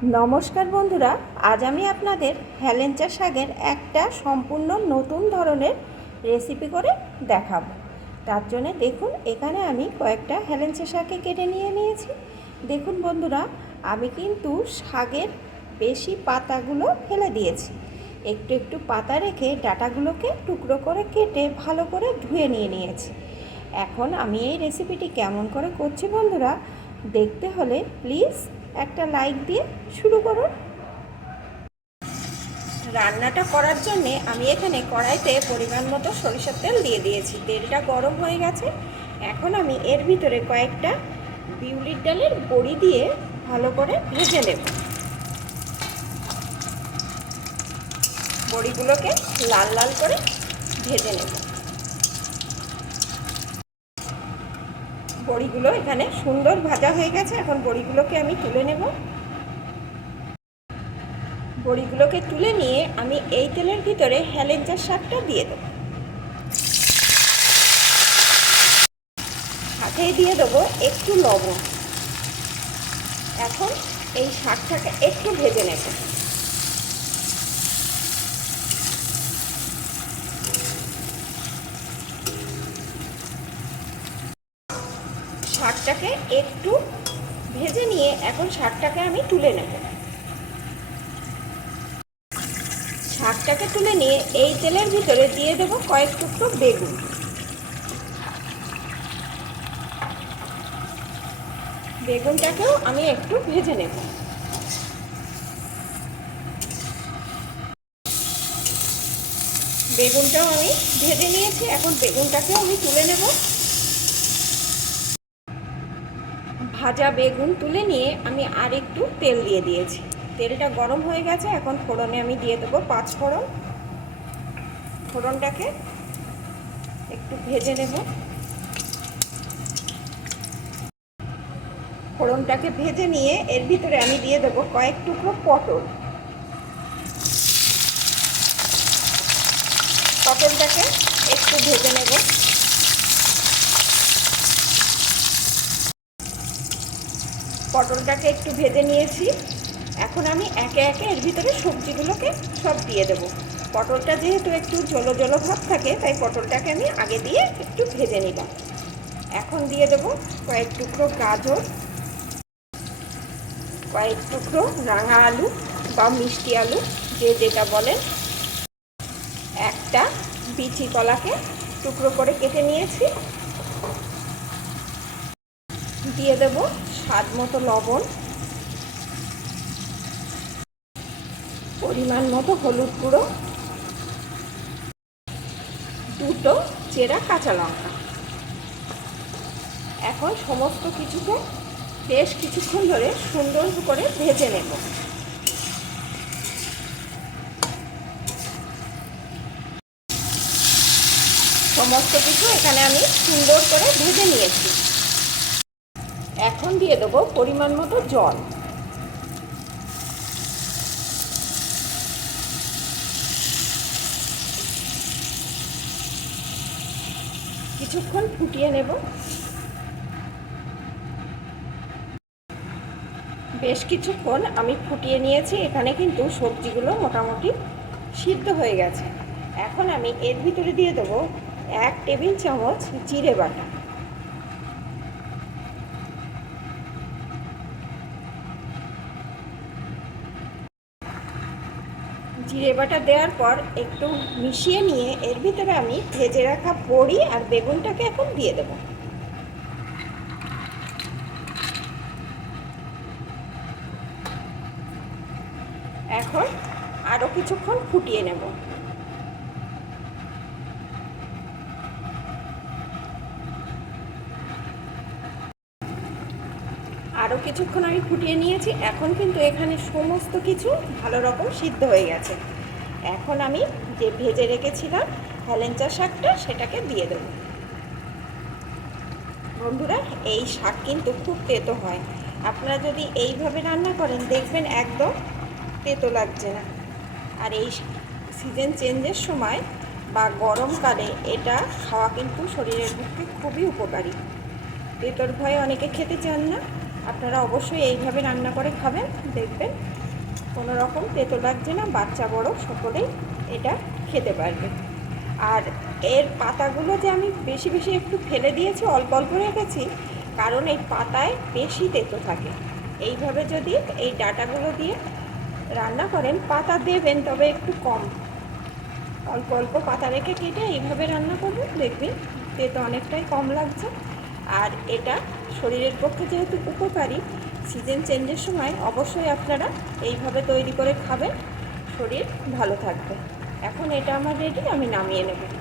নমস্কার বন্ধুরা, আজ আমি আপনাদের হ্যালেঞ্চা শাকের একটা সম্পূর্ণ নতুন ধরনের রেসিপি করে দেখাবো। তার জন্য দেখুন, এখানে আমি কয়েকটা হ্যালেঞ্চা শাকে কেটে নিয়ে নিয়েছি। দেখুন বন্ধুরা, আমি কিন্তু শাকের বেশি পাতাগুলো ফেলে দিয়েছি। একটু একটু পাতা রেখে ডাটাগুলোকে টুকরো করে কেটে ভালো করে ধুয়ে নিয়ে নিয়েছি। এখন আমি এই রেসিপিটি কেমন করে করছি বন্ধুরা, দেখতে হলে প্লিজ একটা লাইক দিয়ে শুরু করুন রান্নাটা করার জন্যে আমি এখানে কড়াইতে পরিমাণ মতো সরিষার তেল দিয়ে দিয়েছি। তেলটা গরম হয়ে গেছে। এখন আমি এর ভিতরে কয়েকটা বিউলির ডালের বড়ি দিয়ে ভালো করে ভেজে নেব। বড়িগুলোকে লাল লাল করে ভেজে নেব। বড়িগুলো এখানে সুন্দর ভাজা হয়ে গেছে। এখন বড়িগুলোকে আমি তুলে নেব। বড়িগুলোকে তুলে নিয়ে আমি এই তেলের ভিতরে হেলেঞ্চার শাকটা দিয়ে দেবো। সাথেই দিয়ে দেবো একটু লবণ। এখন এই শাকটাকে একটু ভেজে নেব। শাকটাকে একটু ভেজে নিয়ে এখন শাকটাকে আমি তুলে নেব। শাকটাকে তুলে নিয়ে এই তেলের ভিতরে দিয়ে দেবো কয়েক টুকরো বেগুন। বেগুনটাকেও আমি একটু ভেজে নেব। বেগুনটাও আমি ভেজে নিয়েছি, এখন বেগুনটাকেও আমি তুলে নেব। ভাজা বেগুন তুলে নিয়ে আমি আর একটু তেল দিয়ে দিয়েছি। তেলটা গরম হয়ে গেছে, এখন ফোড়নে আমি দিয়ে দেবো পাঁচ ফোড়ন। ফোড়নটাকে একটু ভেজে নেব। ফোড়নটাকে ভেজে নিয়ে এর ভিতরে আমি দিয়ে দেবো কয়েক টুকরো পটল। পটলটাকে একটু ভেজে নেব। পটলটাকে একটু ভেজে নিয়েছি। এখন আমি একে একে এর ভিতরে সবজিগুলোকে সব দিয়ে দেবো। পটলটা যেহেতু একটু জলো জলো ভাব থাকে, তাই পটলটাকে আমি আগে দিয়ে একটু ভেজে নিলাম এখন দিয়ে দেবো কয়েক টুকরো গাজর, কয়েক টুকরো রাঙা আলু বা মিষ্টি আলু, যে যেটা বলেন। একটা বিচি কলাকে টুকরো করে কেটে নিয়েছি। দিয়ে দেব স্বাদ মতো লবণ। পরিমাণ মতো হলুদ গুঁড়ো। দুটো চেরা কাঁচা লঙ্কা। এখন সমস্ত কিছুকে বেশ কিছুক্ষণ ধরে সুন্দর করে ভেজে নেব। সমস্ত কিছু এখানে আমি সুন্দর করে ভেজে নিয়েছি। এখন দিয়ে দেবো পরিমাণ মতো জল। কিছুক্ষণ ফুটিয়ে নেব। বেশ কিছুক্ষণ আমি ফুটিয়ে নিয়েছি, এখানে কিন্তু সবজিগুলো মোটামুটি সিদ্ধ হয়ে গেছে। এখন আমি এর ভিতরে দিয়ে দেবো এক টেবিল চামচ জিরে বাটা। জিরে বাটা দেওয়ার পর একটু মিশিয়ে নিয়ে এর ভিতরে আমি ভেজে রাখা বড়ি আর বেগুনটাকে এখন দিয়ে দেব। এখন আরও কিছুক্ষণ ফুটিয়ে নেব। আরও কিছুক্ষণ আমি ফুটিয়ে নিয়েছি। এখন কিন্তু এখানে সমস্ত কিছু ভালো রকম সিদ্ধ হয়ে গেছে। এখন আমি যে ভেজে রেখেছিলাম হেলেঞ্চা শাকটা, সেটাকে দিয়ে দেব। বন্ধুরা, এই শাক কিন্তু খুব তেতো হয়। আপনারা যদি এইভাবে রান্না করেন, দেখবেন একদম তেতো লাগছে না। আর এই সিজন চেঞ্জের সময় বা গরমকালে এটা খাওয়া কিন্তু শরীরের পক্ষে খুবই উপকারী। তেতোর ভয়ে অনেকে খেতে চান না। আপনারা অবশ্যই এইভাবে রান্না করে খাবেন, দেখবেন কোনো রকম তেতো লাগছে না, বাচ্চা বড়, সকলেই এটা খেতে পারবে। আর এর পাতাগুলো যে আমি বেশি বেশি একটু ফেলে দিয়েছি, অল্প অল্প রেখেছি, কারণ এই পাতায় বেশি তেতো থাকে। এইভাবে যদি এই ডাটাগুলো দিয়ে রান্না করেন, পাতা দেবেন, তবে একটু কম। অল্প অল্প পাতা রেখে কেটে এইভাবে রান্না করবেন, দেখবেন তেতো অনেকটাই কম লাগছে। আর এটা শরীরের পক্ষে যেহেতু উপকারী সিজন চেঞ্জের সময় অবশ্যই আপনারা এইভাবে তৈরি করে খাবেন, শরীর ভালো থাকবে। এখন এটা আমার রেডি আমি নামিয়ে নেব।